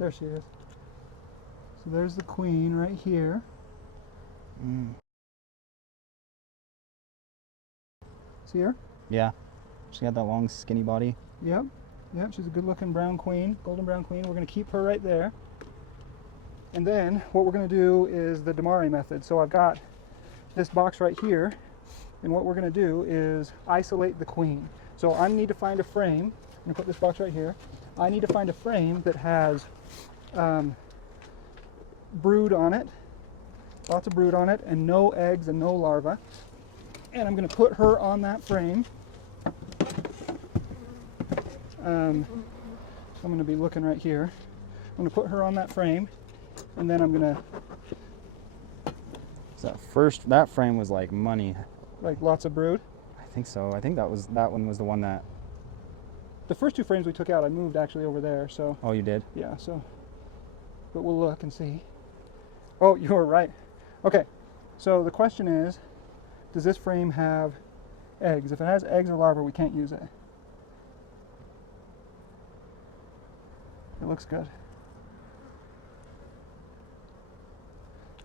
There she is. So there's the queen right here. See her? Yeah. She got that long, skinny body. Yep. Yep, she's a good-looking brown queen, golden brown queen. We're going to keep her right there. And then what we're going to do is the Demaree method. So I've got this box right here, and what we're going to do is isolate the queen. So I need to find a frame. I'm going to put this box right here. I need to find a frame that has brood on it, lots of brood on it, and no eggs and no larvae. And I'm going to put her on that frame. I'm going to be looking right here. I'm going to put her on that frame, and then I'm going to... So that frame was like money. Like lots of brood? I think so. I think that one was the one that... The first two frames we took out, I moved actually over there, so... Oh, you did? Yeah, so... But we'll look and see. Oh, you were right. Okay, so the question is, does this frame have eggs? If it has eggs or larvae, we can't use it. It looks good.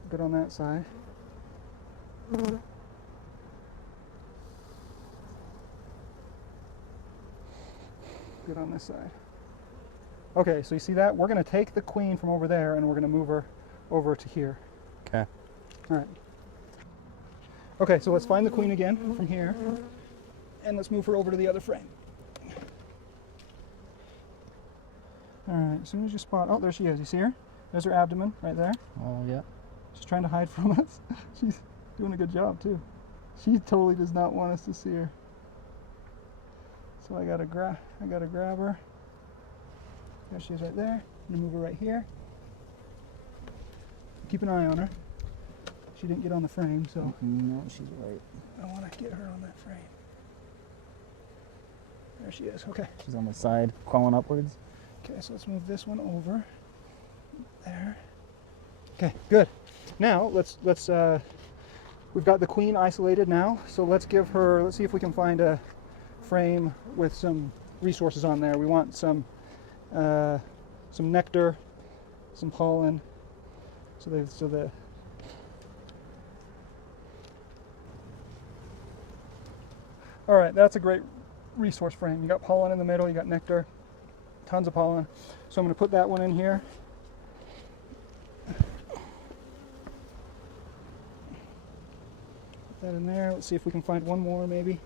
Good on that side. Good on this side. Okay, so you see that? We're going to take the queen from over there and we're going to move her over to here. Okay. All right. Okay, so let's find the queen again from here, and let's move her over to the other frame. All right, as soon as you spot, oh, there she is. You see her? There's her abdomen right there. Oh, yeah. She's trying to hide from us. She's doing a good job too. She totally does not want us to see her. So I gotta grab her. There she is right there. I'm gonna move her right here. Keep an eye on her. She didn't get on the frame, so No, she's right. I want to get her on that frame. There she is. Okay. She's on the side, crawling upwards. Okay, so let's move this one over. There. Okay, good. Now let's we've got the queen isolated now, so let's see if we can find a frame with some resources on there. We want some nectar, some pollen, all right, that's a great resource frame. You got pollen in the middle, you got nectar, tons of pollen. So I'm going to put that one in here. Put that in there. Let's see if we can find one more maybe.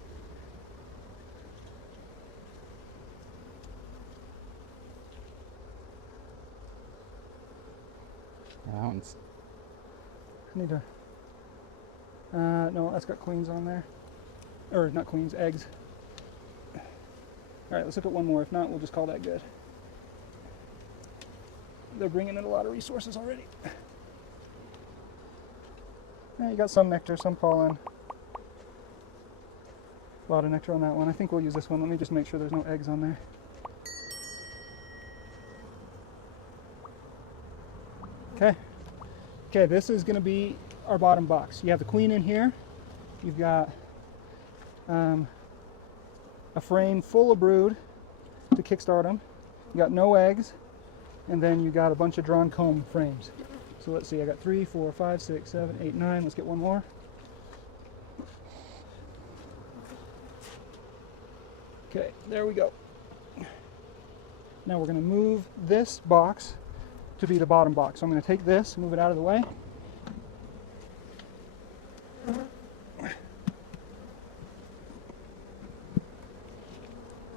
That one's... I need to... no, that's got queens on there. Or not queens, eggs. Alright, let's look at one more. If not, we'll just call that good. They're bringing in a lot of resources already. Yeah, you got some nectar, some pollen. A lot of nectar on that one. I think we'll use this one. Let me just make sure there's no eggs on there. Okay. Okay, this is going to be our bottom box. You have the queen in here. You've got a frame full of brood to kickstart them. You got no eggs, and then you got a bunch of drawn comb frames. So let's see, I got 3, 4, 5, 6, 7, 8, 9. Let's get one more. Okay, there we go. Now we're going to move this box to be the bottom box. So I'm going to take this, move it out of the way.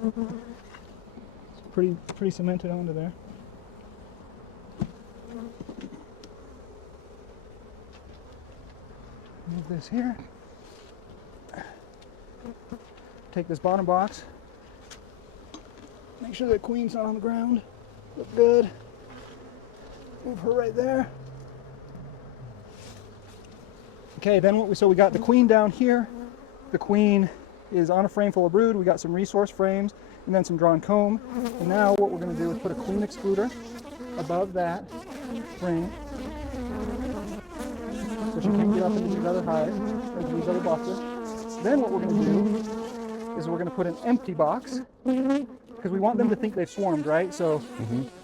It's pretty cemented onto there. Move this here. Take this bottom box. Make sure the queen's not on the ground. Look good. Move her right there. Okay, then we got the queen down here. The queen is on a frame full of brood. We got some resource frames and then some drawn comb. And now what we're going to do is put a queen excluder above that frame so she can't get up into these other hives or into these other boxes. Then what we're going to do is we're going to put an empty box because we want them to think they've swarmed, right? So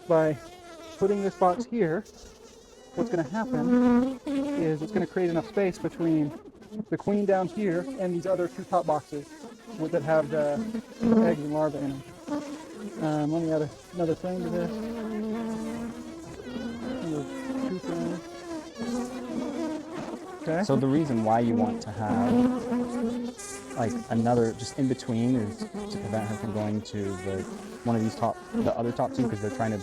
by putting this box here, what's going to happen is it's going to create enough space between the queen down here and these other two top boxes that have the eggs and larvae in them. Let me add another frame to this. Another 2 frames. Okay. So the reason why you want to have like another just in between is to prevent her from going to the other top two, because they're trying to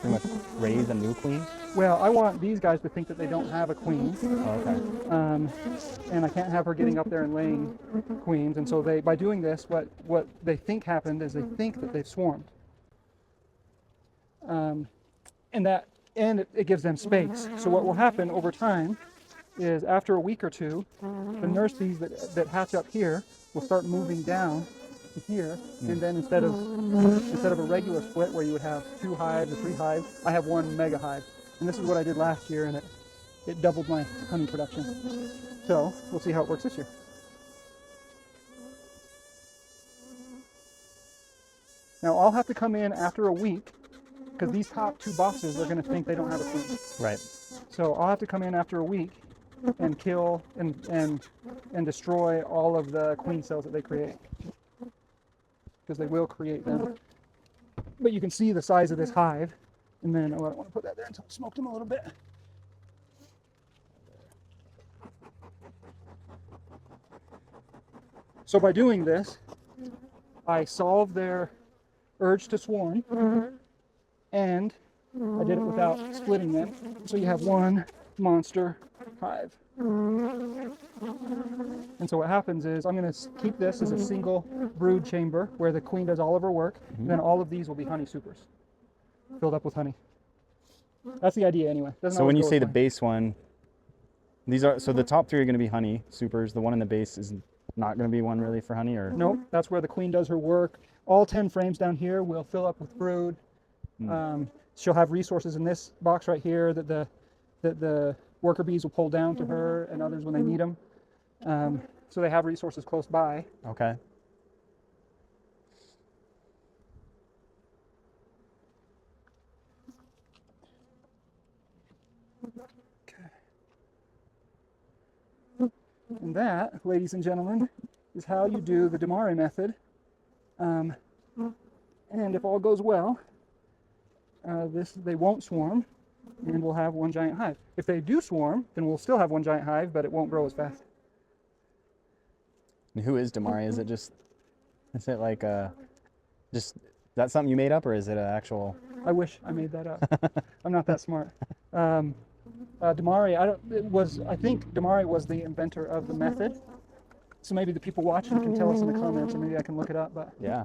pretty much raise a new queen. Well, I want these guys to think that they don't have a queen. Oh, okay. And I can't have her getting up there and laying queens. And so by doing this, what they think happened is they think that they've swarmed. And it gives them space. So what will happen over time is after a week or two, the nurse bees that hatch up here will start moving down to here, and then instead of a regular split where you would have 2 hives or 3 hives, I have 1 mega hive. And this is what I did last year, and it doubled my honey production. So we'll see how it works this year. Now I'll have to come in after a week, because these top 2 boxes are going to think they don't have a queen. Right. So I'll have to come in after a week and kill and destroy all of the queen cells that they create, because they will create them. But you can see the size of this hive, and then I don't want to put that there until I smoke them a little bit. So by doing this, I solve their urge to swarm, and I did it without splitting them. So you have 1 monster hive. And so what happens is I'm going to keep this as a single brood chamber where the queen does all of her work, and then all of these will be honey supers, filled up with honey. That's the idea anyway. So when you say the base one, so the top 3 are going to be honey supers. The one in the base is not going to be one really for honey, or? Nope, that's where the queen does her work. All 10 frames down here will fill up with brood. She'll have resources in this box right here that the worker bees will pull down to her, and others when they need them. So they have resources close by. Okay. And that, ladies and gentlemen, is how you do the Demaree method. And if all goes well, they won't swarm, and we'll have 1 giant hive. If they do swarm, then we'll still have 1 giant hive, but it won't grow as fast. And who is Demaree? Is it like just, is that something you made up, or is it an actual? I wish I made that up. I'm not that smart. Demaree, I think Demaree was the inventor of the method. So maybe the people watching can tell us in the comments, or maybe I can look it up. But yeah.